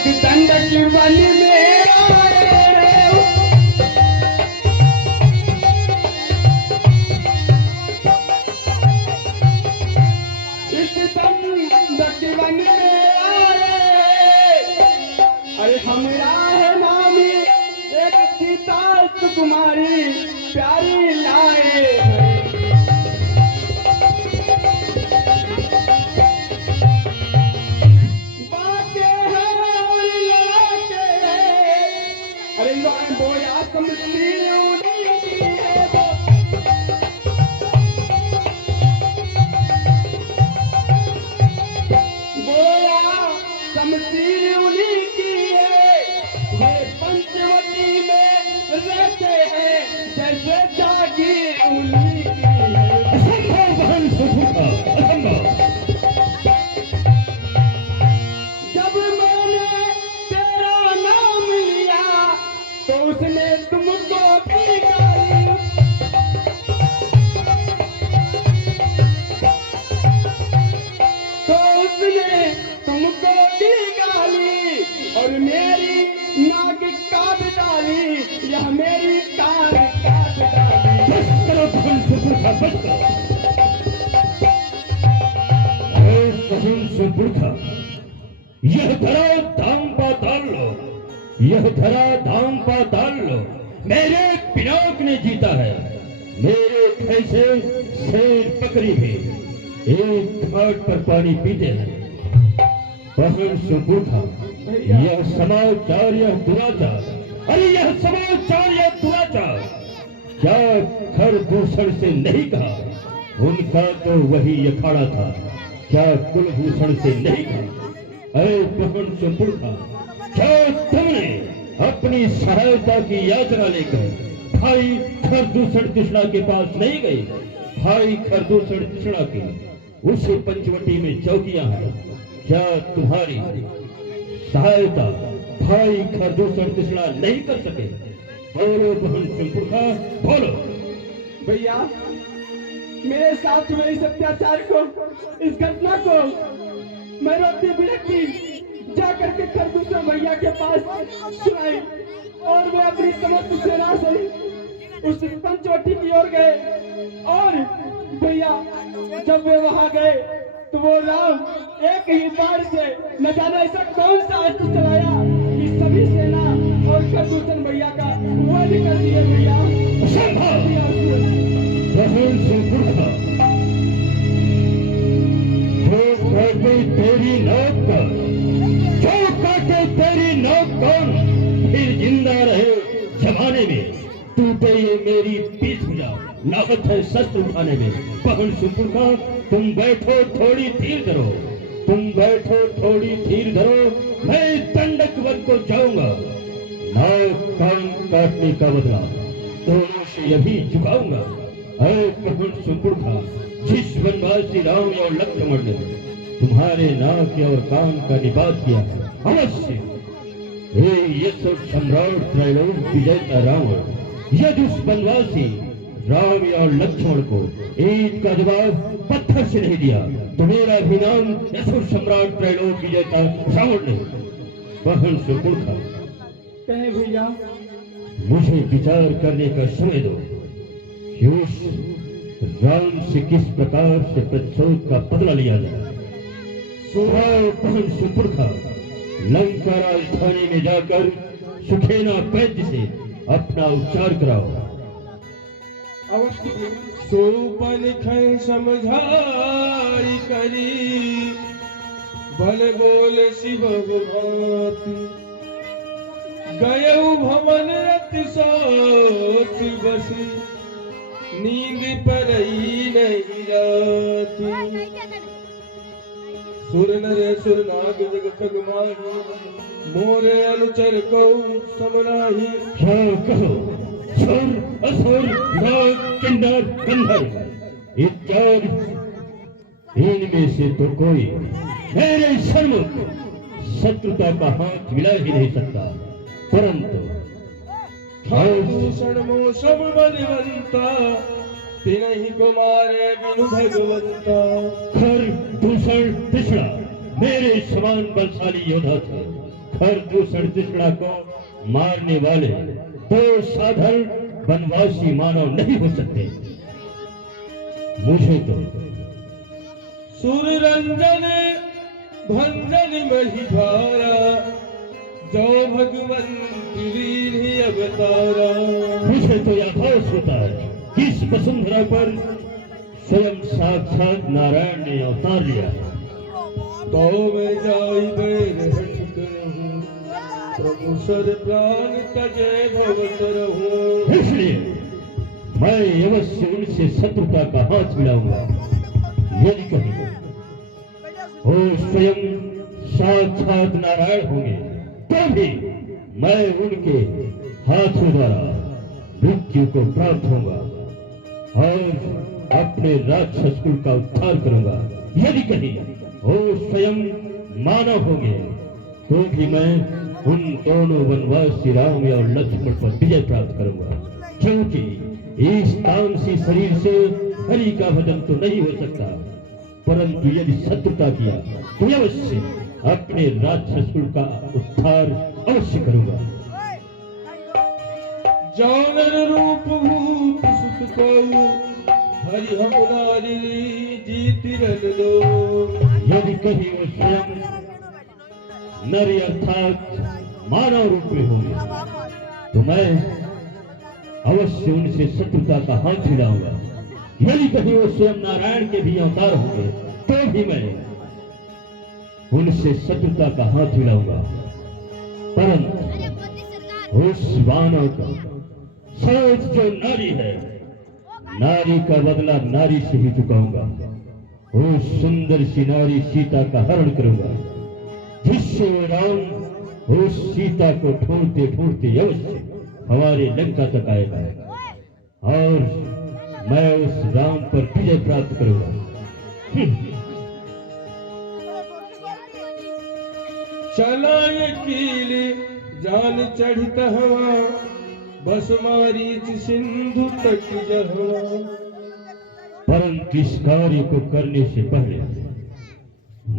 इस दंडक वन में आए, इस दंडक वन में आए। अरे हमरा है नामी एक सीता सुकुमारी प्यारी लाए। अरे बोया समझी बोया समझी उन्हीं की है, ये पंचवटी में रहते हैं जैसे जागीर उन्हीं की है। असंभव बहन सुखा, असंभव। जब मैंने तेरा नाम लिया तो उसने तुमको भी गाली, तो उसने तुमको भी गाली और मेरी नाक काट डाली, यह मेरी कान काट डाली। बस करो बहन सुखा, बस करो। बहन सुखा, यह धरा धाम पाताल लो, यह धरा धाम पाताल लो। मेरे पिनाक ने जीता है, मेरे कैसे शेर बकरी भी एक घाट पर पानी पीते हैं। बहन सुखा, यह समाचार, यह दुराचार, अरे यह समाचार, यह दुराचार क्या खरदूषण से नहीं कहा? उनका तो वही अखाड़ा था, क्या कुलभूषण से नहीं कहा? अरे बहन सुपुर्खा, क्या तुमने अपनी सहायता की यात्रा लेकर भाई खरदूषण तिष्णा के पास नहीं गए? भाई खरदूषण तिष्णा की उस पंचवटी में चौकियां हैं, क्या तुम्हारी सहायता भाई खरदूषण तिष्णा नहीं कर सके? बोलो बहन सुपुर्खा, बोलो। भैया मेरे साथ हुए इस अत्याचार को, इस घटना को मैं रोती बिलखती जा करके खरदूषण भैया के पास सुनाई और वे अपनी समस्त सेना से उस पंचवटी की ओर गए। और भैया जब वे वहां गए तो वो राम एक ही बार से न जाने ऐसा कौन सा अस्त्र चलाया कि सभी सेना और खरदूषण भैया का वध कर दिए। भैया बहन सुपुर्खा, जो काटे तेरी नोक का, जो काटे तेरी नोक कौन फिर जिंदा रहे जमाने में? टूटे ये मेरी पीठ भुजा, नाकत है शस्त्र उठाने में। बहन सुपुर्खा, तुम बैठो थोड़ी धीर धरो, तुम बैठो थोड़ी धीर धरो, मैं दंडक वन को जाऊंगा। नाक कान काटने का बदला दोनों से यही चुकाऊंगा। अरे बहन सुपुर्खा, जिस वनवासी राम और लक्ष्मण ने तुम्हारे नाक और कान का निपात किया, अवश्य हे यशो सम्राट त्रैलोक विजेता रावण, यदि उस वनवासी राम और लक्ष्मण को ईंट का जवाब पत्थर से नहीं दिया तो मेरा भी नाम यशो सम्राट त्रैलोक विजेता रावण नहीं। बहन सुपुर्खा, कहे भैया मुझे विचार करने का समय दो कि उस राम से किस प्रकार से प्रतिशोध का बदला लिया जाए। सुहाओ बहन सुपुर्खा, लंका राजधानी में जाकर सुखेना वैद्य से अपना उपचार कराओ। अवश्य सोपन खै समझाई करी, भल बोल शिव भांति, गयऊ भवन अति सोच बसी, नींद परई नहीं राती। सुर नर सुर नाग जग खग माही, मोरे अनुचर को समनाही। क्या कहो? सुर असुर नाग किन्नर गंधर्व इत्यादि, इनमें से तो कोई मेरे सन्मुख शत्रुता का हाथ मिला ही नहीं सकता, परंतु भूषण मोसम बलवंता, तिनहि को मारे बिनु भगवंता। खरदूषण तिष्णा मेरे समान बलशाली योद्धा थे, खरदूषण तृष्णा को मारने वाले दो साधारण वनवासी मानव नहीं हो सकते। मुझे तो सूर्य रंजन भंजन मही धारा, जो भगवन ही अवतारा। मुझे तो आभास होता है कि इस वसुंधरा पर स्वयं साक्षात नारायण ने अवतार लिया है। तो मैं जाई बैर हट करहूं, प्रभु सर प्राण तजे भवत रहूं। इसलिए मैं अवश्य उनसे शत्रुता का हाथ मिलाऊंगा। यदि कहीं वो स्वयं साक्षात नारायण होंगे तो भी मैं उनके हाथों द्वारा मृत्यु को प्राप्त होगा और अपने राक्षस कुल का उद्धार करूंगा। यदि कहीं वो स्वयं मानव होंगे तो भी मैं उन दोनों वनवासी राम और लक्ष्मण पर विजय प्राप्त करूंगा, क्योंकि इस तामसी शरीर से हरि का भजन तो नहीं हो सकता, परंतु यदि शत्रुता किया तो अवश्य अपने राक्षस कुल का उद्धार अवश्य करूंगा। जानर रूप भूप सुत को हरि हम नारी जीत रन दो। यदि कहीं वो स्वयं नर अर्थात मानव रूप में होंगे तो मैं अवश्य उनसे शत्रुता का हाथ मिलाऊंगा। यदि कहीं वो स्वयं नारायण के भी अवतार होंगे तो भी मैं उनसे शत्रुता का हाथ मिलाऊंगा, परंतु उस वानव का सोच जो नारी है, नारी का बदला नारी से ही चुकाऊंगा। उस सुंदर सी नारी सीता का हरण करूंगा, जिससे वो राम उस सीता को ढूंढते ढूंढते अवश्य हमारे लंका तक आएगा और मैं उस राम पर विजय प्राप्त करूंगा। चला ये कीले जान चढ़त हवा, बस मारीच सिंधु तक जहवा। परंतु इस कार्य को करने से पहले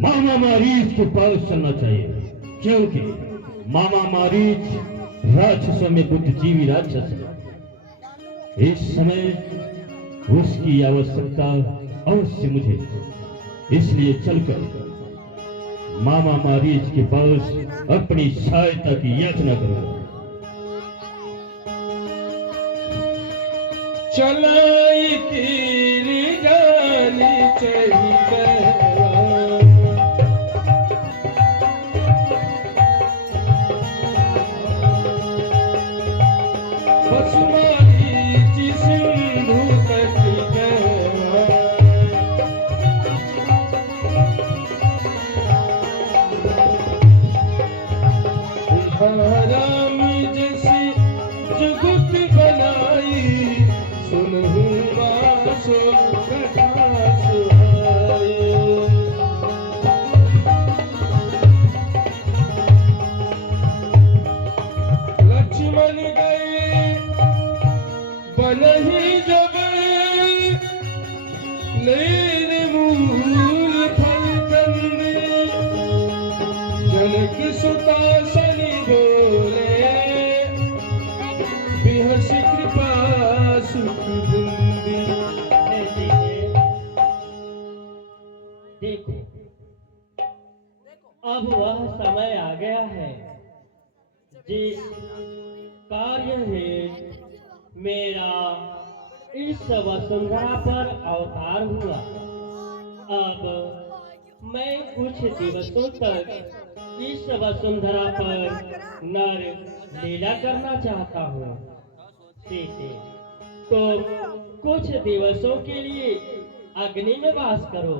मामा मारीच के पास चलना चाहिए, क्योंकि मामा मारीच राक्षसों में बुद्धिजीवी राक्षस है। इस समय उसकी आवश्यकता अवश्य मुझे, इसलिए चलकर मामा मारीच के पास अपनी सहायता की याचना करूंगा। चलाई तीर जानी चाहिए, बस मारीच सिंधु तक गवा। राम जैसी जुगत बनाई, सुनहु मासो कथा सुहाई। लक्ष्मण गए बनहि जब, लेन मूल फल कंद। जनक सुता सनि बोले, बिहस कृपा सुख बुंदी। देखो, अब वह समय आ गया है जिस कार्य हेतु मेरा इस वसुंधरा पर अवतार हुआ। अब मैं कुछ दिवसों तक इस वसुंधरा पर नर लीला करना चाहता हूँ। सीते, तो कुछ दिवसों के लिए अग्नि में वास करो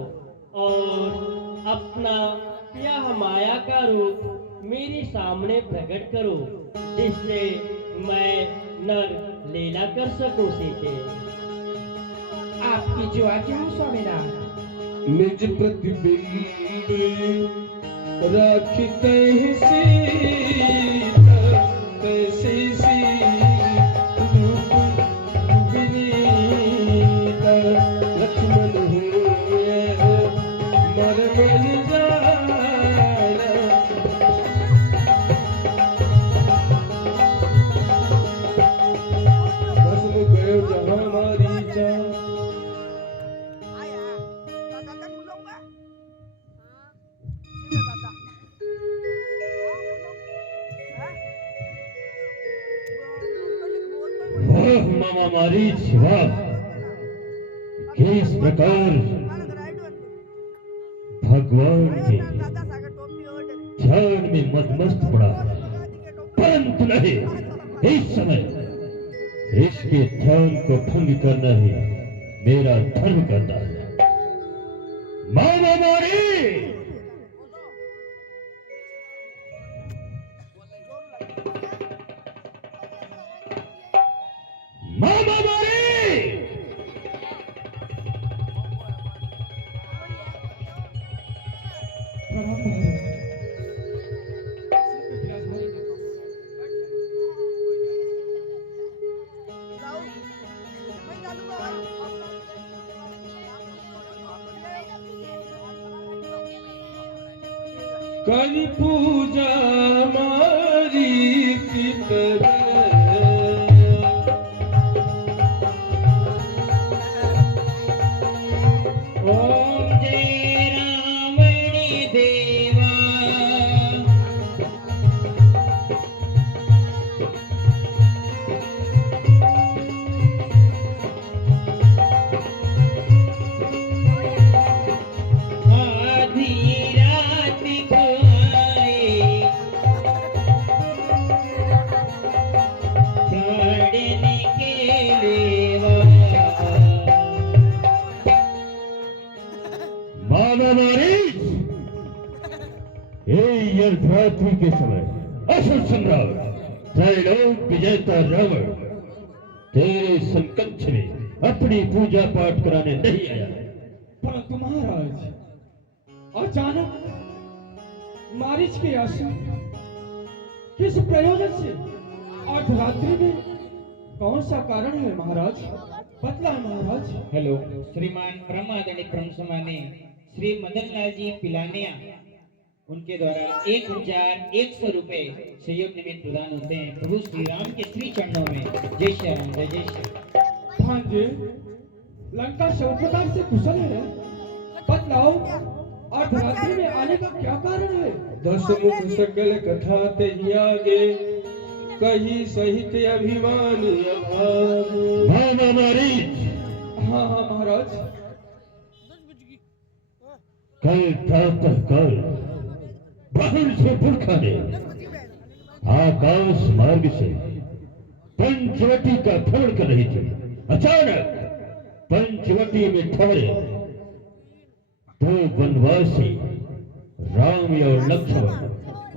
और अपना यह माया का रूप मेरे सामने प्रकट करो, जिससे मैं नर लीला कर सकूं। सीते, आपकी जो आज्ञा हो स्वामीनाथ। निज प्रतिबिंब राखते सीता, तैसे रूप विनीता। लक्ष्मण हुए मर मिल जाना, मामा मारीच वाह, किस प्रकार भगवान के ध्यान में मदमस्त पड़ा है, परंतु नहीं, इस समय इसके ध्यान को भंग करना ही मेरा धर्म करता है। मामा मारी, मामा मारी, करी पूजा मारी पितर, ओम जय रामणे देवा, आधी रात को आए चढ़ने के लेवा। मामा मारी, ये अर्धरात्रि के समय असुर सम्राट त्रैलोक विजेता रावण तेरे समकक्ष में अपनी पूजा पाठ कराने नहीं आया। परंतु महाराज, अचानक मारीच के आंसू किस प्रयोजन से अर्धरात्रि में, कौन सा कारण है महाराज? बतलाएं महाराज। हेलो, श्रीमान ब्रह्मादणिक ब्रह्मसमाने श्री मदनलाल जी पिलानिया, उनके द्वारा 1100 रुपए सहयोग निमित्त प्रदान होते हैं प्रभु श्री राम के श्री चरणों में। जय श्री राम, जय जय श्री। भांजे, लंका शवप्रताप से कुशल है? बतलाओ, अर्धरात्रि में आने का क्या कारण है? 10 मुख सकल कथा ते आगे, कही सहित अभिमान अभाव। मामा मारी, हाँ हाँ महाराज। कल प्रातः काल बहन से पुरखा ने आकाश मार्ग से पंचवटी का भ्रमण कर रही थी। अचानक पंचवटी में ठहरे दो वनवासी राम और लक्ष्मण,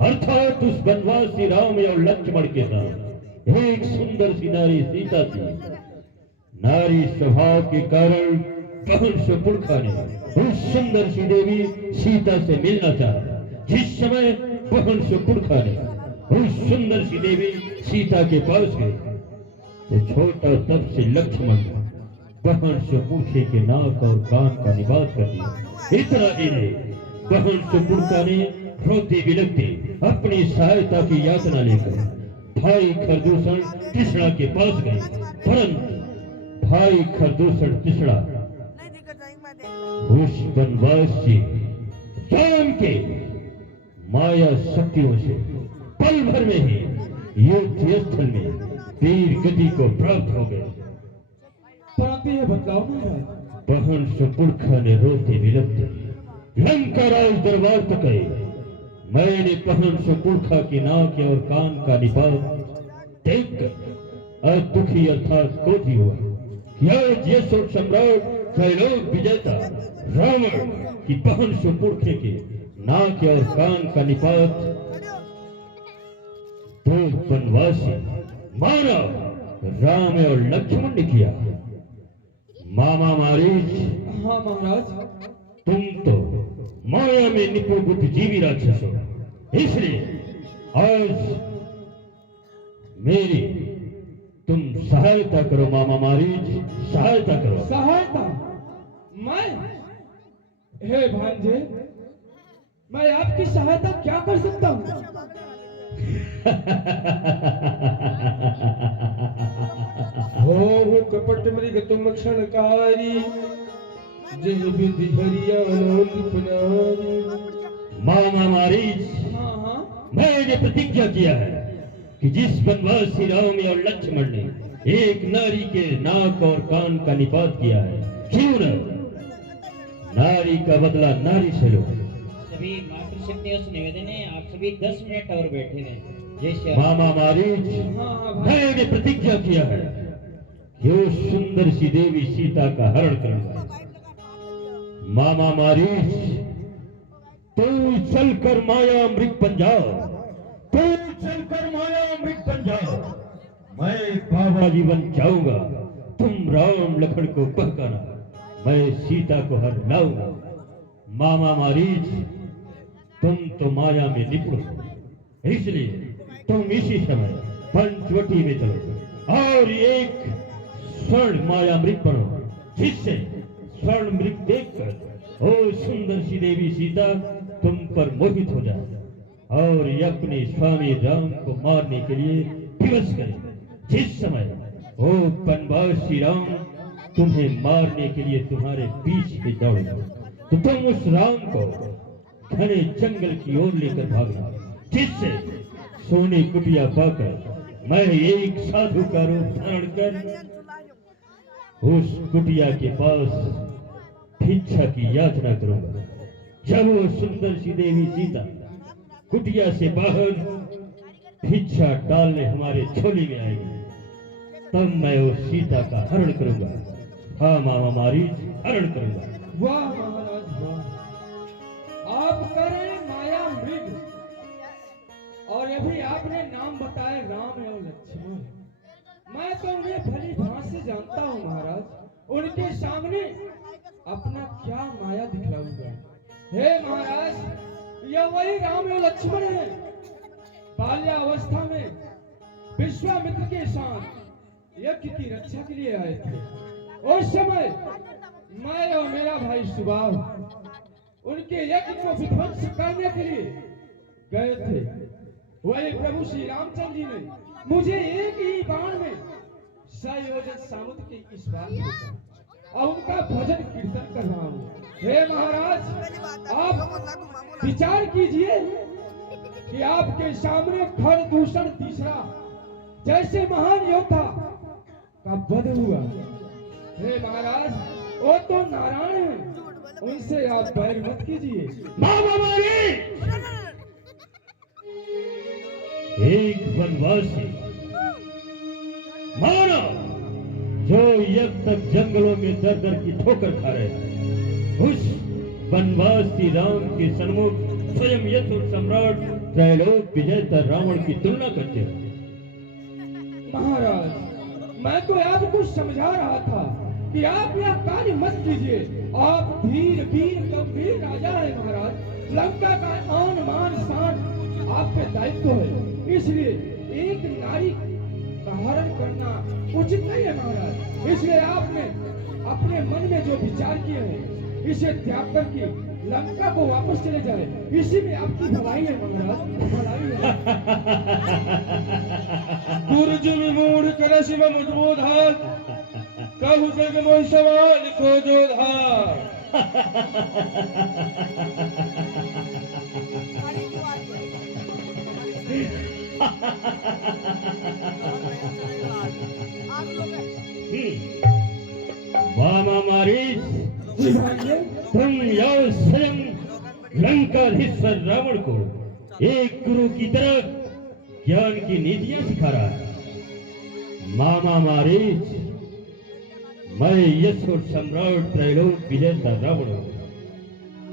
अर्थात उस वनवासी राम और लक्ष्मण के साथ एक सुंदर सी नारी सीता थी। नारी स्वभाव के कारण बहन से पुरखा ने उस सुंदर सी देवी सीता से मिलना चाहा। जिस समय बहन से पुरखा ने उस सुंदर सी देवी सीता के पास गई तो छोटा तब से लक्ष्मण बहन से पुरखे के नाक और कान का निवास कर दिया। इतना ही नहीं, बहन से पुरखा ने रोती बिलखती अपनी सहायता की यातना लेकर भाई खरदूषण तिसड़ा के पास गए, परंतु भाई खरदूषण तिसड़ा उस वनवासी राम के माया शक्तियों से पल भर में ही युद्ध स्थल में वीर गति को प्राप्त हो गए। परंतु ये बतलाओ महाराज, बहन से पुरखा ने रोते विलपते लंका राज दरबार तक गए। मैंने बहन से पुरखा की नाक और कान का निपात देखकर दुखी अर्थात क्रोधी हुआ कि आज ये सोच सम्राट त्रैलोक विजेता रावण की बहन से पुरखे के नाक और कान का निपात दो वनवासी मानव राम और लक्ष्मण ने किया। मामा मारीच, हाँ महाराज। तुम तो माया में निपुण बुद्धिजीवी राक्षस हो, इसलिए आज मेरी तुम सहायता करो। मामा मारीच, सहायता करो। सहायता? मैं? हे भांजे, मैं आपकी सहायता क्या कर सकता हूँ? हो कपट मृग तुम क्षणकारी, जय विधि हरियाणोपनारी। मामा मारीच, हाँ हाँ। मैंने प्रतिज्ञा किया है कि जिस वनवासी राम और लक्ष्मण ने एक नारी के नाक और कान का निपात किया है। क्यों न नारी का बदला नारी से लो। सभी मातृशक्तियों से निवेदन है, आप सभी 10 मिनट और बैठे रहें। जय श्री राम। मामा मारीच, मैंने प्रतिज्ञा किया है कि उस सुंदर सी देवी सीता का हरण करूंगा। मामा मारीच, तू चलकर माया मृग बन जाओ, तू चलकर माया मृग बन जाओ, मैं बाबा जी बन जाऊंगा। तुम राम लखन को बहकाना, मैं सीता को हर लाऊंगा। मामा मारीच, तुम तो माया में निपुण हो, इसलिए तुम इसी समय पंचवटी में चलो और एक स्वर्ण माया मृग बनो, जिससे स्वर्ण मृग देखकर ओ सुंदर सी देवी सीता तुम पर मोहित हो जाए और अपने स्वामी राम को मारने के लिए विवश करे। जिस समय ओ बनवासी राम तुम्हें मारने के लिए तुम्हारे बीच में दौड़े तो तुम उस राम को घने जंगल की ओर लेकर भागना, जिससे सोने कुटिया पाकर मैं एक साधु का रूप धारण कर उस कुटिया के पास भिक्षा की याचना करूंगा। जब वो सुंदर सी देवी सीता कुटिया से बाहर भिक्षा डालने हमारे झोली में आएगी, तब मैं उस सीता का हरण करूंगा। हाँ मामा मारीच, हरण करूंगा। वाह महाराज वाह, आप करें माया मृग और अभी आपने नाम बताया राम एवं लक्ष्मण। मैं तो उन्हें भली भांति जानता हूँ महाराज, उनके सामने अपना क्या माया दिखलाऊंगा। हे महाराज, यह वही राम एवं लक्ष्मण है। बाल्यावस्था में विश्वामित्र के साथ यज्ञ की रक्षा के लिए आए थे। उस समय मैं और मेरा भाई सुबाह उनके यज्ञ को विध्वंस करने के लिए गए थे। वही प्रभु श्री रामचंद्र जी ने मुझे एक ही बाण में संयोजन सामुद्र के इस बार और उनका भजन कीर्तन कर रहा हूँ। हे महाराज, आप विचार कीजिए कि आपके सामने खर दूषण तीसरा जैसे महान योद्धा का वध हुआ। हे महाराज, वो तो नारायण है, उनसे आप बैर मत कीजिए। मामा मारीच, एक वनवासी मानव जो अब तक जंगलों में दर दर की ठोकर खा रहे हैं, उस वनवासी राम के सन्मुख स्वयं यश और सम्राट त्रैलोक विजेता रावण की तुलना करते हो। महाराज, मैं तो आपको समझा रहा था कि आप यह कार्य मत कीजिए। आप धीर वीर गंभीर राजा है महाराज। लंका का आन मान शान आप पे दायित्व है, इसलिए एक नारी का हरण करना उचित नहीं है महाराज। इसलिए आपने अपने मन में जो विचार किए हैं इसे त्याग करके लंका को वापस चले जाए, इसी में आपकी भलाई है महाराज, भलाई है। गुरुजी विमूढ़ करस में मजबूत हाथ, कहु जग मोहि सवाल को जो धार। मामा मारीच, तुम यो स्वयं लंकाधीश्वर रावण को एक गुरु की तरह ज्ञान की नीतियां सिखा रहा है। मामा मारीच, मैं यश और सम्राट त्रैलोक विजेता रावण हूं,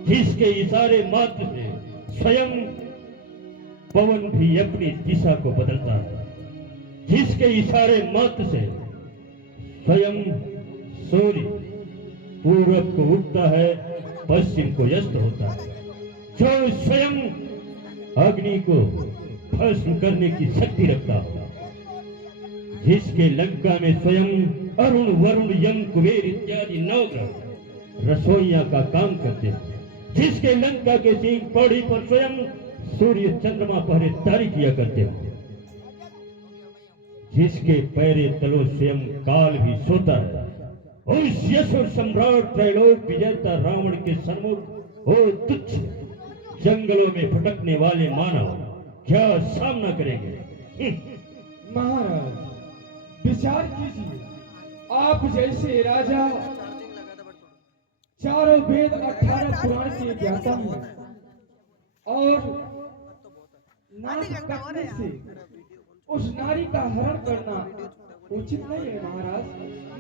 जिसके इशारे मात्र से स्वयं पवन भी अपनी दिशा को बदलता है, जिसके इशारे मात्र से स्वयं सूर्य पूरब को उगता है, पश्चिम को अस्त होता है, जो स्वयं अग्नि को भस्म करने की शक्ति रखता है, जिसके लंका में स्वयं अरुण वरुण यम कुबेर इत्यादि नवग्रह रसोइया का काम करते हैं, जिसके लंका के सिंह पौड़ी पर स्वयं सूर्य चंद्रमा पहरेदारी किया करते हैं, जिसके पैरे तलों स्वयं काल भी सोता है। उस यश और सम्राट त्रैलोक विजेता रावण के सन्मुख ओ तुच्छ जंगलों में भटकने वाले मानव क्या सामना करेंगे? महाराज, विचार कीजिए, आप जैसे राजा चारों वेद 18 पुराण के ज्ञाता हैं और नाक कटने से उस नारी का हरण करना उचित नहीं है महाराज।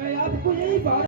मैं आपको यही बात